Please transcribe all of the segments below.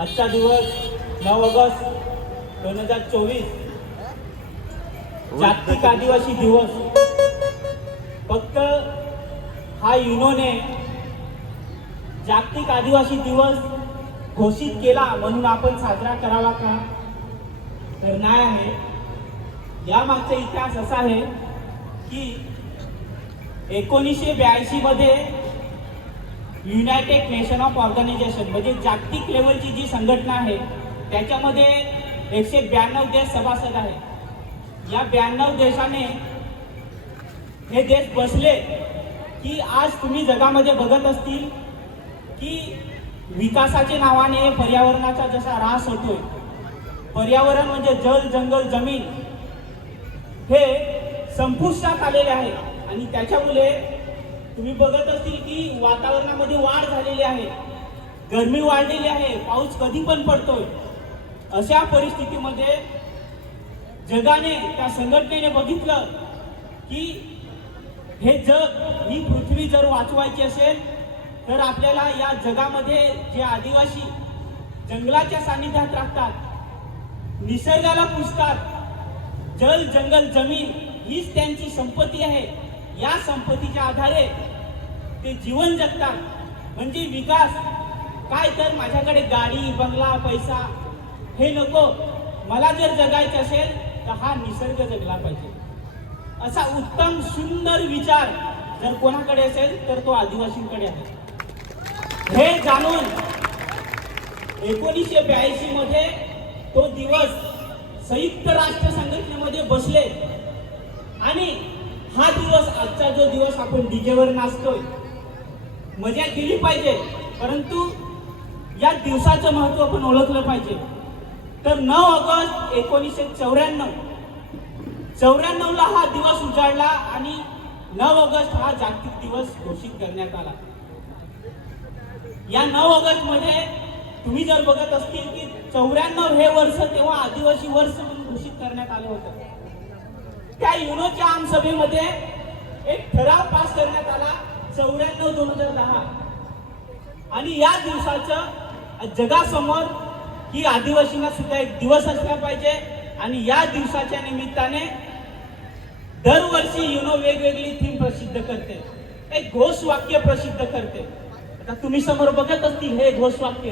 आजचा दिवस नऊ ऑगस्ट दोन हजार चोवीस. जागतिक आदिवासी दिवस. फक्त हा युनोने जागतिक आदिवासी दिवस घोषित केला म्हणून आपण साजरा करावा का? तर नाही आहे. यामागचा इतिहास असा आहे की एकोणीसशे ब्याऐंशी मध्ये युनायटेड नेशन ऑफ ऑर्गनायझेशन म्हणजे जागतिक लेवलची जी संघटना आहे त्याच्यामध्ये एकशे ब्याण्णव देश सभासद आहे या ब्याण्णव देशाने हे देश बसले की आज तुम्ही जगामध्ये बघत असतील की विकासाच्या नावाने पर्यावरणाचा जसा ऱ्हास होतोय पर्यावरण म्हणजे जल जंगल जमीन हे संपुष्टात आलेले आहे. आणि त्याच्यामुळे तुम्ही बघत असतील की वातावरणामध्ये वाढ झालेली आहे. गरमी वाढलेली आहे. पाऊस कधी पण पडतोय. अशा परिस्थितीमध्ये जगाने त्या संघटनेने बघितलं की हे जग ही पृथ्वी जर वाचवायची असेल तर आपल्याला या जगामध्ये जे आदिवासी जंगलाच्या सानिध्यात राहतात निसर्गाला पुजतात जल जंगल जमीन हीच त्यांची संपत्ती आहे. या संपत्तीच्या आधारे ते जीवन जगतात. म्हणजे विकास. काय तर माझ्याकडे गाडी बंगला पैसा हे नको. मला जर जगायचं असेल तर हा निसर्ग जगला पाहिजे. असा उत्तम सुंदर विचार जर कोणाकडे असेल तर तो आदिवासींकडे आहे. हे जाणून एकोणीसशे ब्याऐंशी मध्ये तो दिवस संयुक्त राष्ट्र संघटनेमध्ये बसले. आणि आजचा जो दिवस आपण डीजेवर नाचतोय मजा केली पाहिजे परंतु या दिवसाचं महत्त्व आपण ओळखलं पाहिजे. तर नऊ ऑगस्ट एकोणीसशे चौऱ्याण्णव चौऱ्याण्णव ला हा दिवस उजाडला आणि नऊ ऑगस्ट हा जागतिक दिवस घोषित करण्यात आला. या नऊ ऑगस्टमध्ये तुम्ही जर बघत असतील की चौऱ्याण्णव हे वर्ष तेव्हा आदिवासी वर्ष म्हणून घोषित करण्यात आलं होतं. त्या युनोच्या आमसभेमध्ये एक ठराव पास करण्यात आला चौऱ्याण्णव दोन हजार दहा. आणि या दिवसाचं जगासमोर ही आदिवासींना सुद्धा एक दिवस असला पाहिजे. आणि या दिवसाच्या निमित्ताने दरवर्षी युनो वेगवेगळी थीम प्रसिद्ध करते. एक घोषवाक्य प्रसिद्ध करते. आता तुम्ही समोर बघत असतील हे घोषवाक्य.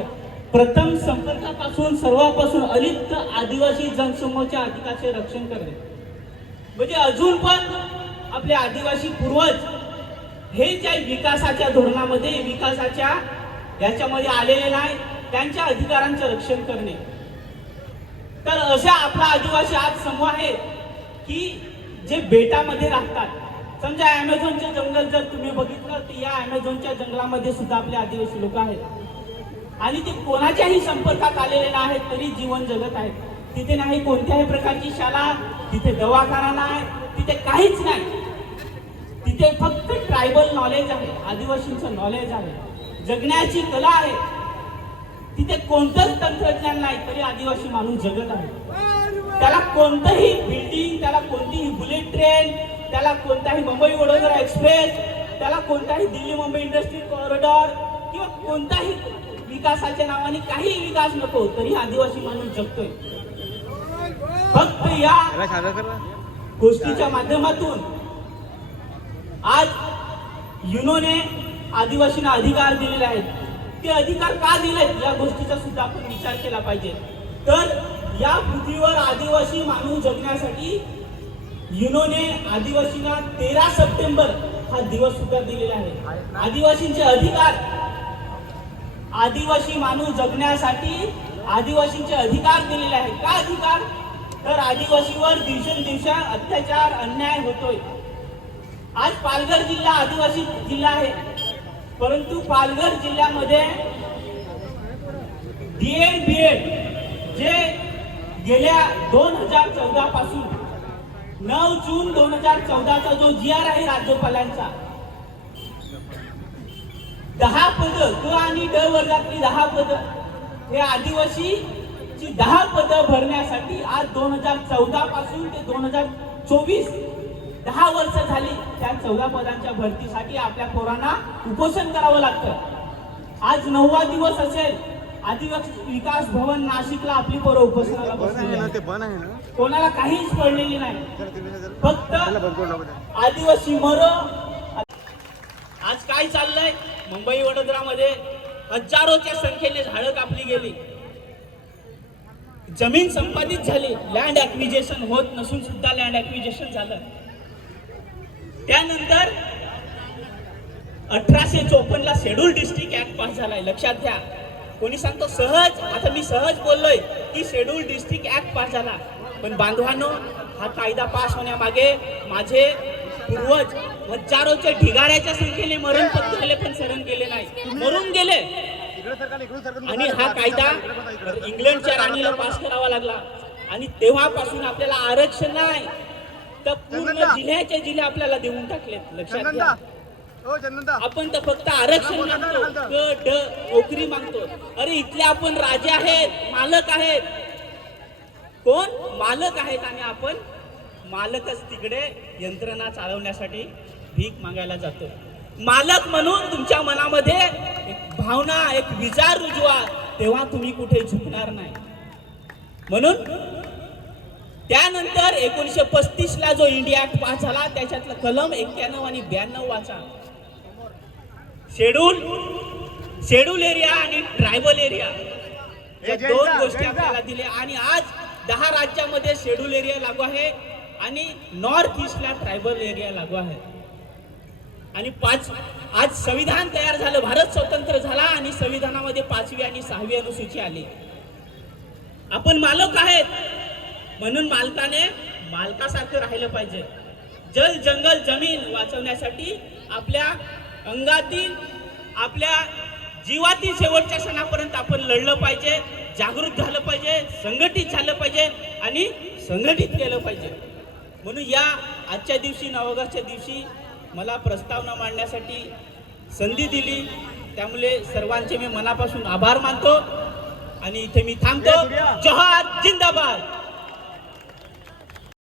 प्रथम संपर्कापासून सर्वापासून अलिप्त आदिवासी जनसमूहाच्या अधिकाराचे रक्षण करणे. म्हणजे अजून पण आपले आदिवासी पूर्वज हे ज्या विकासाच्या धोरणामध्ये विकासाच्या याच्यामध्ये आलेले नाही त्यांच्या अधिकारांचं रक्षण करणे. तर अशा आपला आदिवासी आज समूह आहे की जे बेटामध्ये राहतात. समजा अमेझॉनचे जंगल जर तुम्ही बघितलं तर या अमेझॉनच्या जंगलामध्ये सुद्धा आपले आदिवासी लोक आहेत. आणि ते कोणाच्याही संपर्कात आलेले नाहीत तरी जीवन जगत आहेत. तिथे नाही कोणत्याही प्रकारची शाळा तिथे दवाखाना नाही तिथे काहीच नाही. तिथे फक्त ट्रायबल नॉलेज आहे आदिवासींचं नॉलेज आहे जगण्याची कला आहे. तिथे कोणतंच तंत्रज्ञान नाही तरी आदिवासी माणूस जगत आहे. त्याला कोणतंही बिल्डिंग त्याला कोणतीही बुलेट ट्रेन त्याला कोणताही मुंबई वडोदरा एक्सप्रेस त्याला कोणताही दिल्ली मुंबई इंडस्ट्री कॉरिडॉर किंवा कोणताही विकासाच्या नावाने काही विकास नको तरी आदिवासी माणूस जगतोय. फक्त या गोष्टीच्या माध्यमातून आज युनोने आदिवासींना अधिकार दिलेले आहेत. ते अधिकार का दिलेत या गोष्टीचा सुद्धा आपण विचार केला पाहिजे. तर या पृथ्वीवर आदिवासी माणूस जगण्यासाठी युनोने आदिवासींना तेरा सप्टेंबर हा दिवस सुद्धा दिलेला आहे. आदिवासींचे अधिकार आदिवासी माणूस जगण्यासाठी आदिवासींचे अधिकार दिलेले आहेत. का अधिकार? तर आदिवासीवर दिवसेंदिवस अत्याचार अन्याय होतोय. आज पालघर जिल्हा आदिवासी जिल्हा आहे. परंतु पालघर जिल्ह्यामध्ये डीएड बीएड जे गेल्या दोन हजार चौदा पासून नऊ जून दोन हजार चौदाचा जो जी आर आहे राज्यपालांचा दहा पद क आणि ड वर्गातली दहा पद हे आदिवासी ची दहा पद भरण्यासाठी आज दोन हजार चौदा पासून ते दोन हजार चोवीस दहा वर्ष झाली त्या चौदा पदांच्या भरतीसाठी आपल्या पोरांना उपोषण करावं लागतं. आज नववा दिवस असेल आदिवासी विकास भवन नाशिकला आपली पोरं उपोषणाला बसलेली कोणाला काहीच पडलेली नाही. फक्त आदिवासी मर. आज काय चाललंय? मुंबई वडोदरामध्ये हजारोच्या संख्येने झाडं कापली गेली. जमीन संपादित झाली. लँड ऍक्विजेशन होत नसून सुद्धा लँड ऍक्विजेशन झालं. त्यानंतर अठराशे चोपन्न ला शेड्यूल डिस्ट्रिक्ट ऍक्ट पास झालाय. लक्षात घ्या. कोणी सांगतो सहज आता मी सहज बोललोय की शेड्यूल डिस्ट्रिक्ट ऍक्ट पास झाला. पण बांधवांनो हा कायदा पास होण्यामागे माझे पूर्वज हजारोच्या ढिगाऱ्याच्या संख्येने मरण पत्करले पण सरण गेले नाही. मरून गेले. आणि हा कायदा इंग्लंडच्या राणीला पास करावा लागला. आणि तेव्हापासून आपल्याला आरक्षण नाही. तर पूर्ण. जिल्ह्याच्या जिल्हे आपल्याला देऊन टाकलेत लक्षात घ्या. हो आपण तर फक्त आरक्षण मागतो ग ड नोकरी मागतो अरे इथले आपण राजे आहेत मालक आहेत. कोण? मालक आहेत आणि आपण मालकच तिकडे यंत्रणा चालवण्यासाठी भीक मागायला जातो मालक म्हणून तुमच्या मनामध्ये एक भावना एक विचार रुजवा तेव्हा तुम्ही कुठे झुकणार नाही. म्हणून त्यानंतर एकोणीशे पस्तीस ला जो इंडिया ऍक्ट पास झाला त्याच्यातलं कलम एक्क्याण्णव आणि ब्याण्णव वाचा. शेड्यूल शेड्यूल एरिया आणि ट्रायबल एरिया या दोन गोष्टी. आपल्याला दिल्या. आणि आज दहा राज्यामध्ये शेड्यूल एरिया लागू आहे आणि नॉर्थ ईस्टला ट्रायबल एरिया लागू आहे. आणि पाच आज संविधान तयार झालं भारत स्वतंत्र झाला आणि संविधानामध्ये पाचवी आणि सहावी अनुसूची आली. आपण मालक आहेत. म्हणून मालकाने मालकासारखं राहिलं पाहिजे. जल जंगल जमीन वाचवण्यासाठी आपल्या अंगातील आपल्या जीवातील शेवटच्या क्षणापर्यंत आपण लढलं पाहिजे जागृत झालं पाहिजे संघटित झालं पाहिजे आणि संघटित केलं पाहिजे. म्हणून या आजच्या दिवशी नऊ ऑगस्टच्या दिवशी मला प्रस्तावना मांडण्यासाठी संधी दिली. त्यामुळे सर्वांचे मी मनापासून आभार मानतो आणि इथे मी थांबतो. जहाद जिंदाबाद